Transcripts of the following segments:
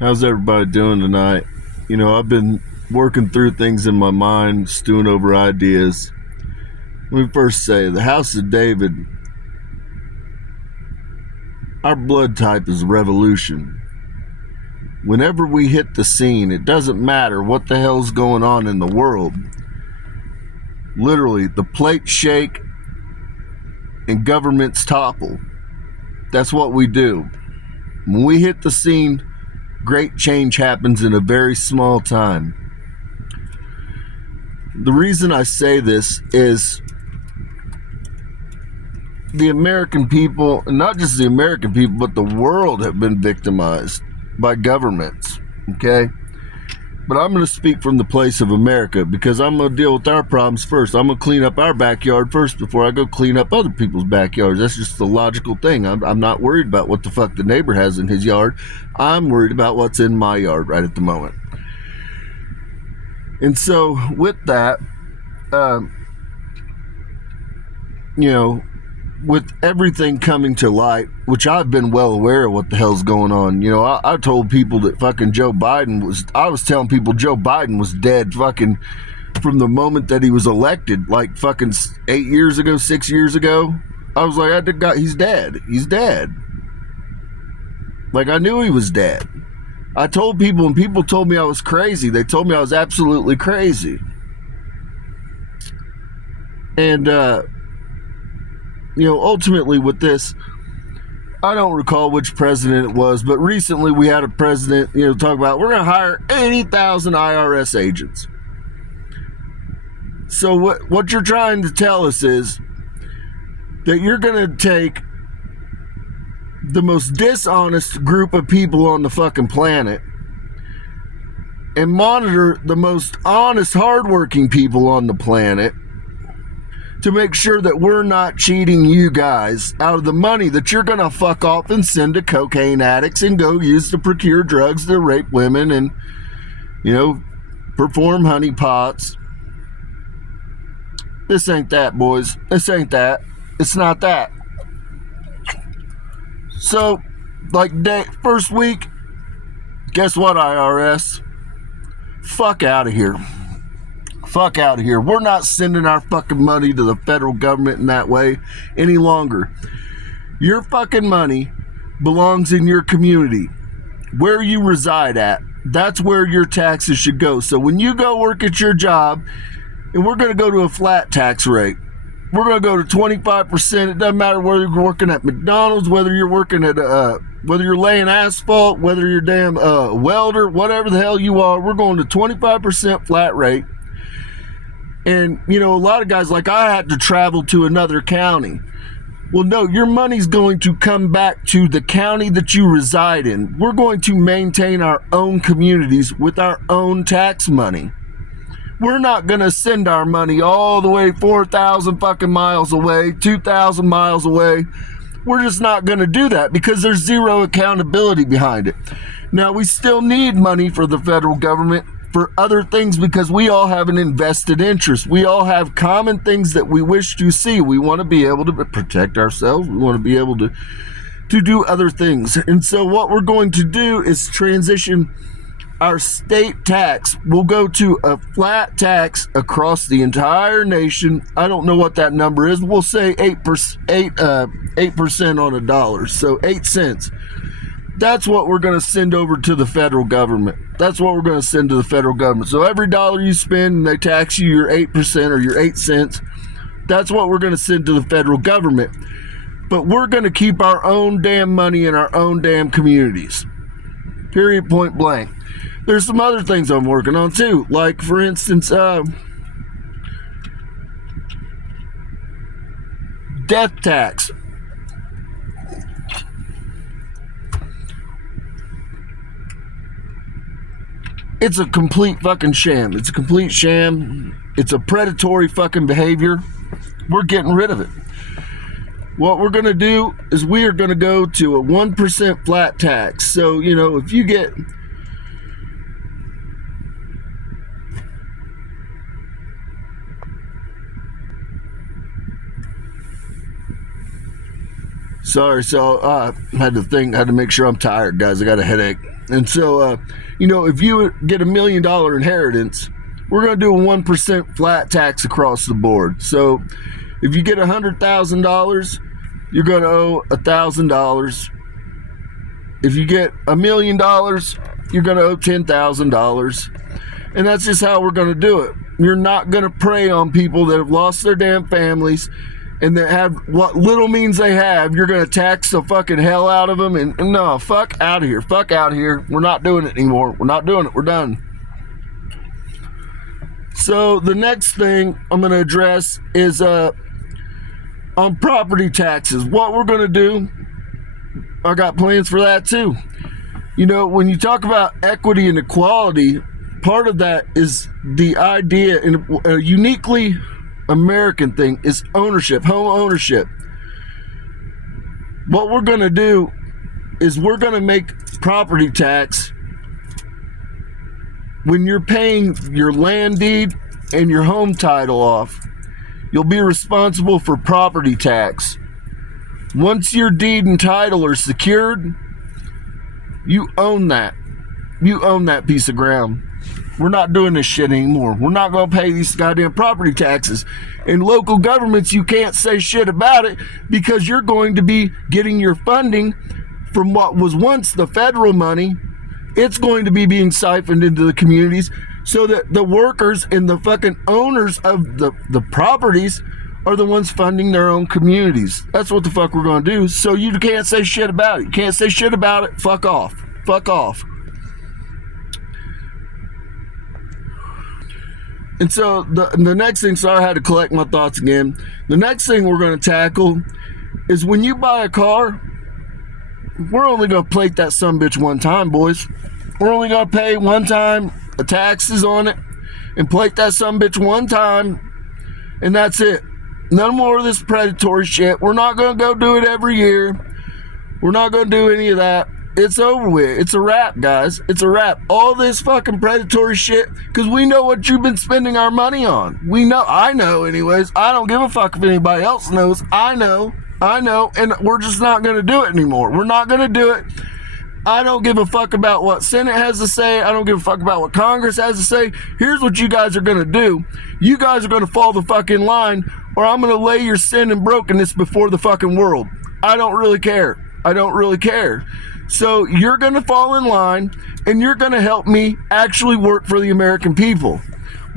How's everybody doing tonight? I've been working through things in my mind, stewing over ideas. Let me first say, the House of David, our blood type is revolution. Whenever we hit the scene, it doesn't matter what the hell's going on in the world. Literally, the plates shake and governments topple. That's what we do. When we hit the scene, great change happens in a very small time. The reason I say this is the American people, and not just the American people, but the world have been victimized by governments, okay? But I'm going to speak from the place of America because I'm going to deal with our problems first. I'm going to clean up our backyard first before I go clean up other people's backyards. That's just the logical thing. I'm not worried about what the fuck the neighbor has in his yard. I'm worried about what's in my yard right at the moment. And so with that, with everything coming to light, which I've been well aware of what the hell's going on. I told people that fucking I was telling people Joe Biden was dead fucking from the moment that he was elected, like fucking 8 years ago, 6 years ago. I was like, he's dead. He's dead. Like, I knew he was dead. I told people, and people told me I was crazy. They told me I was absolutely crazy. And, ultimately with this, I don't recall which president it was, but recently we had a president, talk about we're going to hire 80,000 IRS agents. So what you're trying to tell us is that you're going to take the most dishonest group of people on the fucking planet and monitor the most honest, hardworking people on the planet to make sure that we're not cheating you guys out of the money that you're going to fuck off and send to cocaine addicts and go use to procure drugs to rape women and, perform honeypots. This ain't that, boys. This ain't that. It's not that. So, first week, guess what, IRS? Fuck out of here. Fuck out of here. We're not sending our fucking money to the federal government in that way any longer. Your fucking money belongs in your community. Where you reside at, that's where your taxes should go. So when you go work at your job, and we're going to go to a flat tax rate, we're going to go to 25%. It doesn't matter whether you're working at McDonald's, whether you're working at whether you're laying asphalt, whether you're damn welder, whatever the hell you are, we're going to 25% flat rate. And, a lot of guys, like, I had to travel to another county. Well, no, your money's going to come back to the county that you reside in. We're going to maintain our own communities with our own tax money. We're not going to send our money all the way 4,000 fucking miles away, 2,000 miles away. We're just not going to do that because there's zero accountability behind it. Now, we still need money for the federal government for other things because we all have an invested interest. We all have common things that we wish to see. We want to be able to protect ourselves. We want to be able to do other things. And so what we're going to do is transition our state tax. We'll go to a flat tax across the entire nation. I don't know what that number is. We'll say 8% on a dollar. So 8 cents. That's what we're going to send over to the federal government. That's what we're going to send to the federal government. So every dollar you spend and they tax you your 8% or your 8 cents, that's what we're going to send to the federal government. But we're going to keep our own damn money in our own damn communities. Period, point blank. There's some other things I'm working on too. Like, for instance, death tax. It's a complete fucking sham. It's a complete sham. It's a predatory fucking behavior. We're getting rid of it. What we're going to do is we are going to go to a 1% flat tax. So, if you get... Sorry, so had to make sure I'm tired, guys. I got a headache. And so, if you get $1 million inheritance, we're going to do a 1% flat tax across the board. So if you get $100,000, you're going to owe $1,000. If you get $1 million, you're going to owe $10,000. And that's just how we're going to do it. You're not going to prey on people that have lost their damn families and that have what little means they have. You're going to tax the fucking hell out of them. And no, fuck out of here. Fuck out of here. We're not doing it anymore. We're not doing it. We're done. So the next thing I'm going to address is on property taxes. What we're going to do, I got plans for that too. When you talk about equity and equality, part of that is the idea, and a uniquely American thing is ownership, home ownership. What we're going to do is we're going to make property tax, when you're paying your land deed and your home title off, you'll be responsible for property tax. Once your deed and title are secured, you own that. You own that piece of ground. We're not doing this shit anymore. We're not going to pay these goddamn property taxes. In local governments, you can't say shit about it because you're going to be getting your funding from what was once the federal money. It's going to be being siphoned into the communities so that the workers and the fucking owners of the properties are the ones funding their own communities. That's what the fuck we're going to do. So you can't say shit about it. You can't say shit about it. Fuck off. Fuck off. And so the next thing, sorry I had to collect my thoughts again. The next thing we're going to tackle is when you buy a car, we're only going to plate that sumbitch one time, boys. We're only going to pay one time the taxes on it and plate that sumbitch one time, and that's it. No more of this predatory shit. We're not going to go do it every year. We're not going to do any of that. It's over with. It's a wrap, guys. It's a wrap. All this fucking predatory shit, because we know what you've been spending our money on. We know. I know anyways. I don't give a fuck if anybody else knows. I know. And we're just not going to do it anymore. We're not going to do it. I don't give a fuck about what Senate has to say. I don't give a fuck about what Congress has to say. Here's what you guys are going to do. You guys are going to fall the fucking line, or I'm going to lay your sin and brokenness before the fucking world. I don't really care. I don't really care. So you're going to fall in line, and you're going to help me actually work for the American people.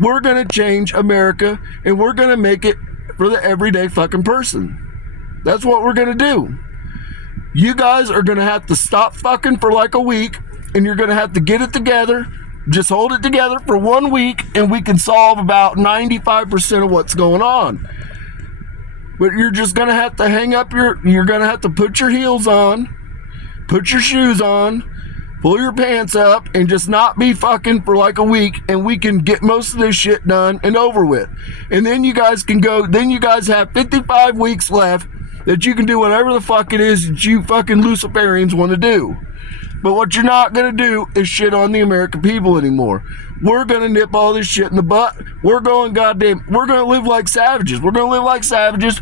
We're going to change America, and we're going to make it for the everyday fucking person. That's what we're going to do. You guys are going to have to stop fucking for like a week, and you're going to have to get it together. Just hold it together for 1 week, and we can solve about 95% of what's going on. But you're just going to have to you're going to have to put your heels on, put your shoes on, pull your pants up, and just not be fucking for like a week, and we can get most of this shit done and over with. And then you guys can go, then you guys have 55 weeks left that you can do whatever the fuck it is that you fucking Luciferians want to do. But what you're not going to do is shit on the American people anymore. We're going to nip all this shit in the butt. We're going to live like savages. We're going to live like savages.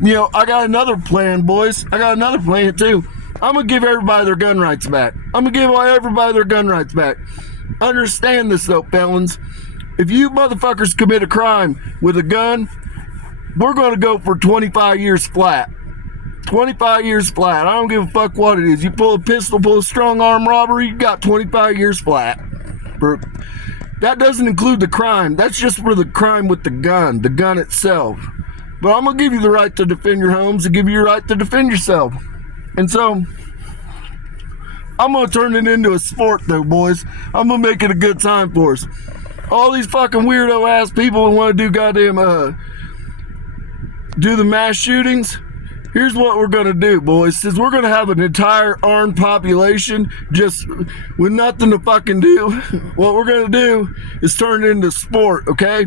I got another plan, boys. I got another plan, too. I'm going to give everybody their gun rights back. I'm going to give everybody their gun rights back. Understand this, though, felons. If you motherfuckers commit a crime with a gun, we're going to go for 25 years flat. 25 years flat. I don't give a fuck what it is. You pull a pistol, pull a strong arm robbery, you got 25 years flat. That doesn't include the crime. That's just for the crime with the gun itself. But I'm going to give you the right to defend your homes and give you the right to defend yourself. And so, I'm going to turn it into a sport, though, boys. I'm going to make it a good time for us. All these fucking weirdo ass people who want to do goddamn, do the mass shootings. Here's what we're going to do, boys. Since we're going to have an entire armed population just with nothing to fucking do, what we're going to do is turn it into sport, okay?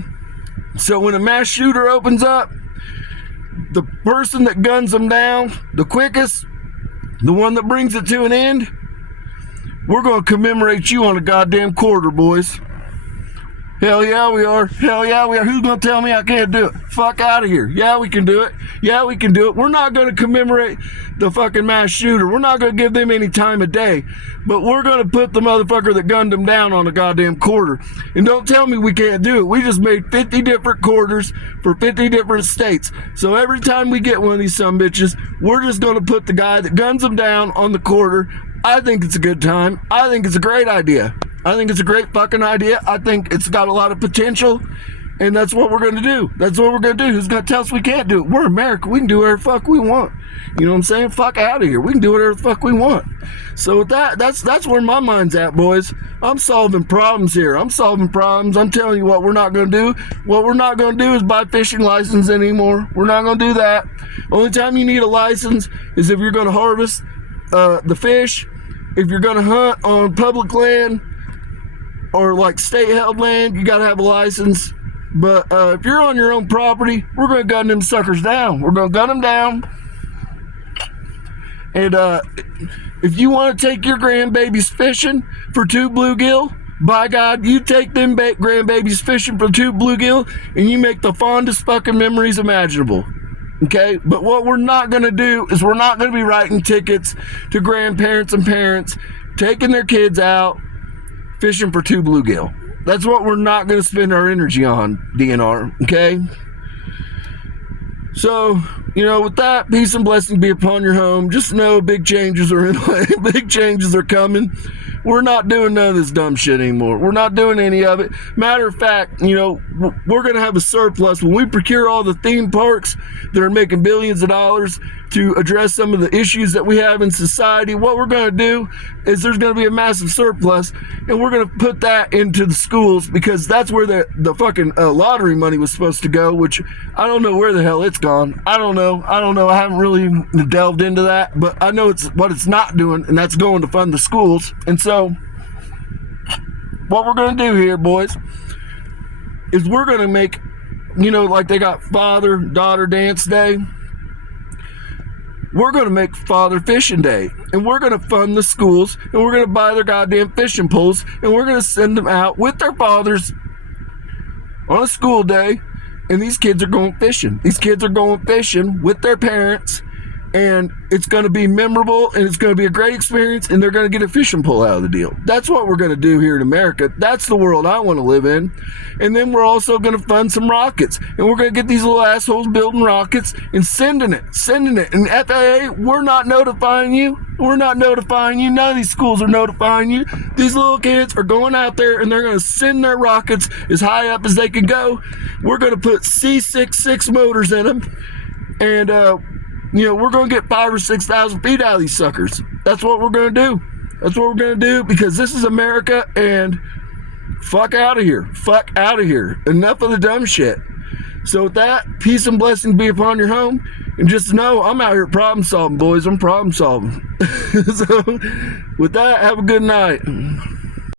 So when a mass shooter opens up, the person that guns them down the quickest, the one that brings it to an end, we're going to commemorate you on a goddamn quarter, boys. Hell yeah, we are. Hell yeah, we are. Who's going to tell me I can't do it? Fuck out of here. Yeah, we can do it. Yeah, we can do it. We're not going to commemorate the fucking mass shooter. We're not going to give them any time of day. But we're going to put the motherfucker that gunned him down on a goddamn quarter. And don't tell me we can't do it. We just made 50 different quarters for 50 different states. So every time we get one of these sumbitches, we're just going to put the guy that guns him down on the quarter. I think it's a good time. I think it's a great idea. I think it's a great fucking idea. I think it's got a lot of potential, and that's what we're going to do. That's what we're going to do. Who's going to tell us we can't do it? We're America. We can do whatever the fuck we want. You know what I'm saying? Fuck out of here. We can do whatever the fuck we want. So with that, that's where my mind's at, boys. I'm solving problems here. I'm solving problems. I'm telling you what we're not going to do. What we're not going to do is buy fishing license anymore. We're not going to do that. Only time you need a license is if you're going to harvest the fish, if you're going to hunt on public land, or like state held land, you gotta have a license. But if you're on your own property, we're gonna gun them suckers down. We're gonna gun them down. And if you want to take your grandbabies fishing for tube bluegill, by God, you take them grandbabies fishing for tube bluegill, and you make the fondest fucking memories imaginable. Okay, but what we're not gonna do is we're not gonna be writing tickets to grandparents and parents taking their kids out fishing for tube bluegill. That's what we're not going to spend our energy on, DNR, okay? So, you know, with that, peace and blessings be upon your home. Just know big changes are in way. Big changes are coming. We're not doing none of this dumb shit anymore. We're not doing any of it. Matter of fact, you know, we're going to have a surplus. When we procure all the theme parks that are making billions of dollars to address some of the issues that we have in society, what we're going to do is there's going to be a massive surplus, and we're going to put that into the schools, because that's where the fucking lottery money was supposed to go, which I don't know where the hell it's gone. I don't know. I haven't really delved into that, but I know it's what it's not doing, and that's going to fund the schools. And so what we're going to do here, boys, is we're going to make, you know, like they got father-daughter dance day, we're going to make Father Fishing Day, and we're going to fund the schools, and we're going to buy their goddamn fishing poles, and we're going to send them out with their fathers on a school day, and these kids are going fishing. These kids are going fishing with their parents, and it's going to be memorable, and it's going to be a great experience, and they're going to get a fishing pole out of the deal. That's what we're going to do here in America. That's the world I want to live in. And then we're also going to fund some rockets, and we're going to get these little assholes building rockets and sending it. And FAA, we're not notifying you. We're not notifying you. None of these schools are notifying you. These little kids are going out there, and they're going to send their rockets as high up as they can go. We're going to put C66 motors in them, and you know, we're going to get 5,000 or 6,000 feet out of these suckers. That's what we're going to do. That's what we're going to do, because this is America, and fuck out of here. Fuck out of here. Enough of the dumb shit. So with that, peace and blessings be upon your home. And just know, I'm out here problem solving, boys. I'm problem solving. So with that, have a good night.